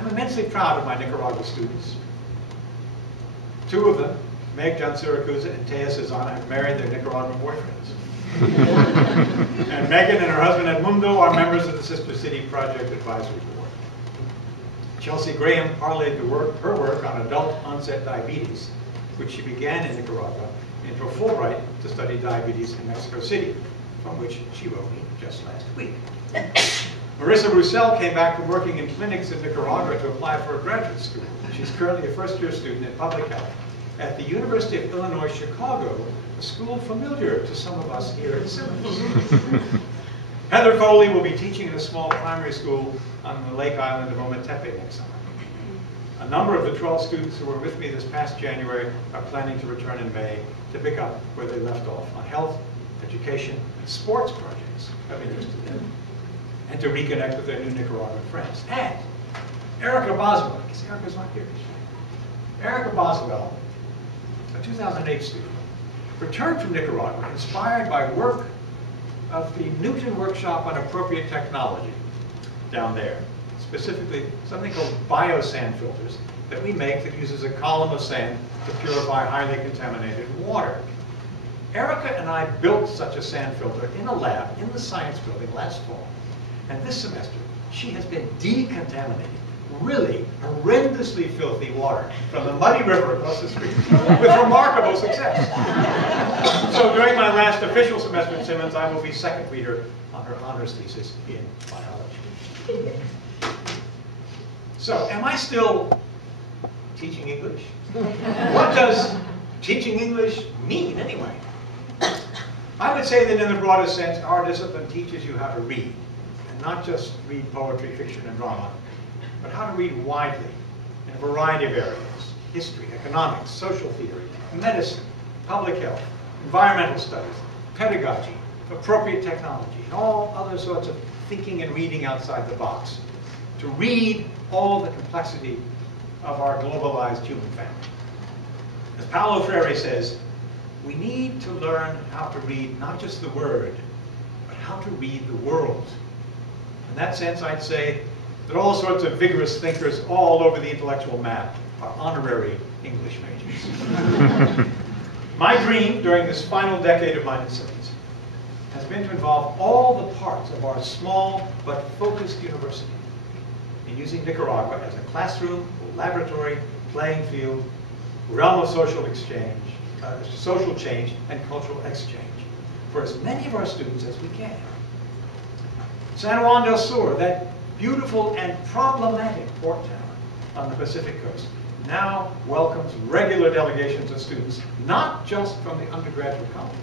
I'm immensely proud of my Nicaragua students. Two of them, Meg John Siracusa and Taya Cezanna, have married their Nicaraguan boyfriends. And Megan and her husband Edmundo are members of the Sister City Project Advisory Board. Chelsea Graham parlayed her work on adult onset diabetes, which she began in Nicaragua, into a Fulbright to study diabetes in Mexico City, from which she wrote me just last week. Marissa Roussel came back from working in clinics in Nicaragua to apply for a graduate school. She's currently a first-year student in public health at the University of Illinois, Chicago, a school familiar to some of us here at Simmons. Heather Foley will be teaching in a small primary school on the lake island of Ometepe next summer. A number of the 12 students who were with me this past January are planning to return in May to pick up where they left off on health, education, and sports projects of interest to them, and to reconnect with their new Nicaraguan friends. And Erica Boswell, because Erica's not here. Erica Boswell, a 2008 student, returned from Nicaragua inspired by work of the Newton Workshop on Appropriate Technology down there. Specifically, something called biosand filters that we make that uses a column of sand to purify highly contaminated water. Erica and I built such a sand filter in a lab in the science building last fall. And this semester, she has been decontaminating really horrendously filthy water from the muddy river across the street with remarkable success. So during my last official semester at Simmons, I will be second reader on her honors thesis in biology. So, am I still teaching English? What does teaching English mean anyway? I would say that in the broadest sense, our discipline teaches you how to read. And not just read poetry, fiction, and drama, but how to read widely in a variety of areas: history, economics, social theory, medicine, public health, environmental studies, pedagogy, appropriate technology, and all other sorts of thinking and reading outside the box. To read all the complexity of our globalized human family. As Paulo Freire says, we need to learn how to read not just the word, but how to read the world. In that sense, I'd say that all sorts of vigorous thinkers all over the intellectual map are honorary English majors. My dream during this final decade of my disciplines has been to involve all the parts of our small but focused university in using Nicaragua as a classroom, laboratory, playing field, realm of social exchange, social change, and cultural exchange for as many of our students as we can. San Juan del Sur, that beautiful and problematic port town on the Pacific coast, now welcomes regular delegations of students, not just from the undergraduate college,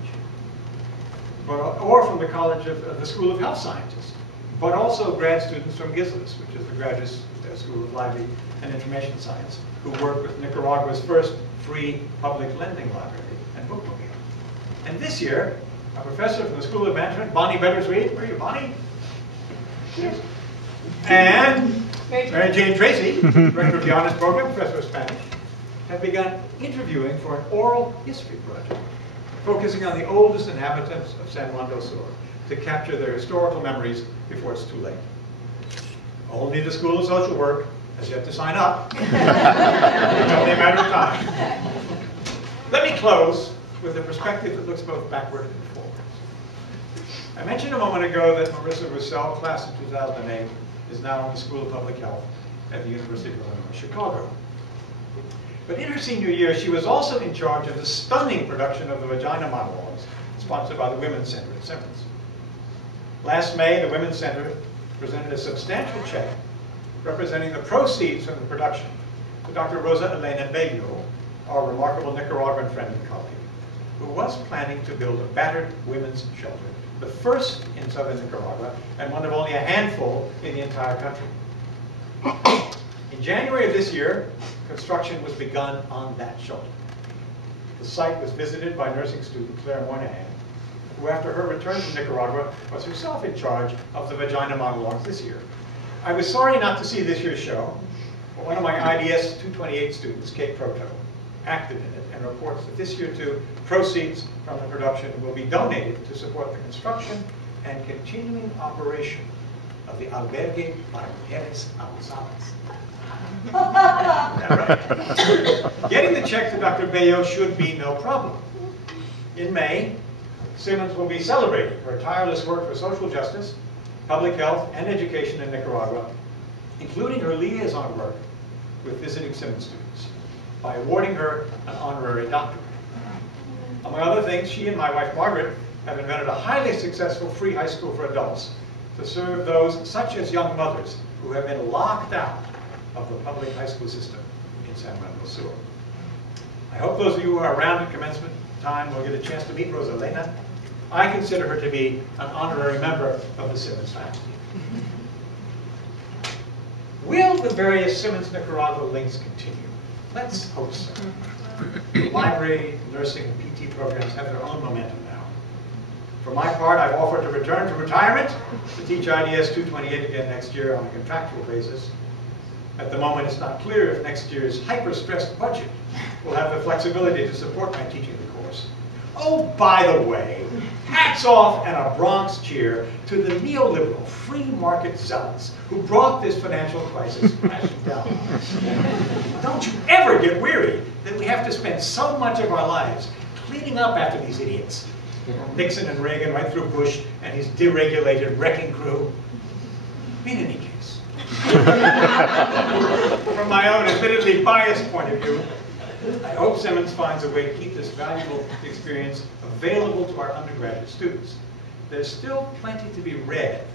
or from the College of the School of Health Sciences, but also grad students from GISLIS, which is the Graduate School of Library and Information Science, who work with Nicaragua's first free public lending library and bookmobile. And this year, a professor from the School of Management, Bonnie Bettersweet, where are you, Bonnie? Yes. And Mary Jane Tracy, director of the Honors Program, professor of Spanish, have begun interviewing for an oral history project, focusing on the oldest inhabitants of San Juan del Sur, to capture their historical memories before it's too late. Only the School of Social Work has yet to sign up. It's only a matter of time. Let me close with a perspective that looks both backward and forward. I mentioned a moment ago that Marissa Roussel, class of 2008, is now in the School of Public Health at the University of Illinois, Chicago. But in her senior year, she was also in charge of the stunning production of the Vagina Monologues, sponsored by the Women's Center at Simmons. Last May, the Women's Center presented a substantial check representing the proceeds from the production to Dr. Rosa Elena Bello, our remarkable Nicaraguan friend and colleague, who was planning to build a battered women's shelter, the first in southern Nicaragua and one of only a handful in the entire country. In January of this year, construction was begun on that shelter. The site was visited by nursing student Claire Moynihan, who after her return from Nicaragua was herself in charge of the Vagina Monologues this year. I was sorry not to see this year's show, but one of my IDS 228 students, Kate Proto, acted in it and reports that this year too, proceeds from the production will be donated to support the construction and continuing operation of the Albergue para Mujeres Abusadas. Is that right? Getting the check to Dr. Bello should be no problem. In May, Simmons will be celebrating her tireless work for social justice, public health, and education in Nicaragua, including her liaison work with visiting Simmons students, by awarding her an honorary doctorate. Among other things, she and my wife Margaret have invented a highly successful free high school for adults to serve those such as young mothers who have been locked out of the public high school system in San Juan del Sur. I hope those of you who are around at commencement time will get a chance to meet Rosalena. I consider her to be an honorary member of the Simmons faculty. Will the various Simmons Nicaragua links continue? Let's hope so. The library, nursing, and PT programs have their own momentum now. For my part, I've offered to return from retirement to teach IDS 228 again next year on a contractual basis. At the moment, it's not clear if next year's hyper-stressed budget will have the flexibility to support my teaching the course. Oh, by the way, hats off and a Bronx cheer to the neoliberal free market zealots who brought this financial crisis crashing down on us. Don't you ever get weary that we have to spend so much of our lives cleaning up after these idiots. Nixon and Reagan right through Bush and his deregulated wrecking crew. In any case, from my own admittedly biased point of view, I hope Simmons finds a way to keep this valuable experience available to our undergraduate students. There's still plenty to be read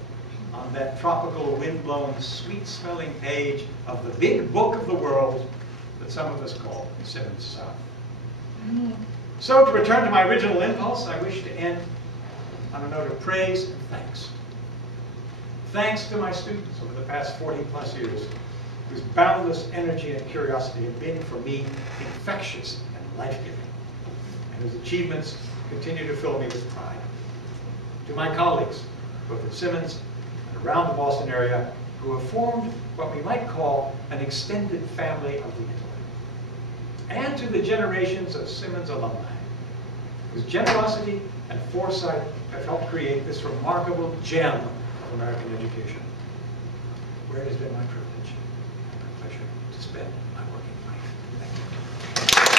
on that tropical, wind-blown, sweet-smelling page of the big book of the world that some of us call Simmons South. So to return to my original impulse, I wish to end on a note of praise and thanks. Thanks to my students over the past 40+ years, whose boundless energy and curiosity have been, for me, infectious and life-giving, and whose achievements continue to fill me with pride. To my colleagues, both at Simmons and around the Boston area, who have formed what we might call an extended family of the intellect. And to the generations of Simmons alumni, whose generosity and foresight have helped create this remarkable gem of American education, where it has been my privilege and my pleasure to spend my working life. Thank you.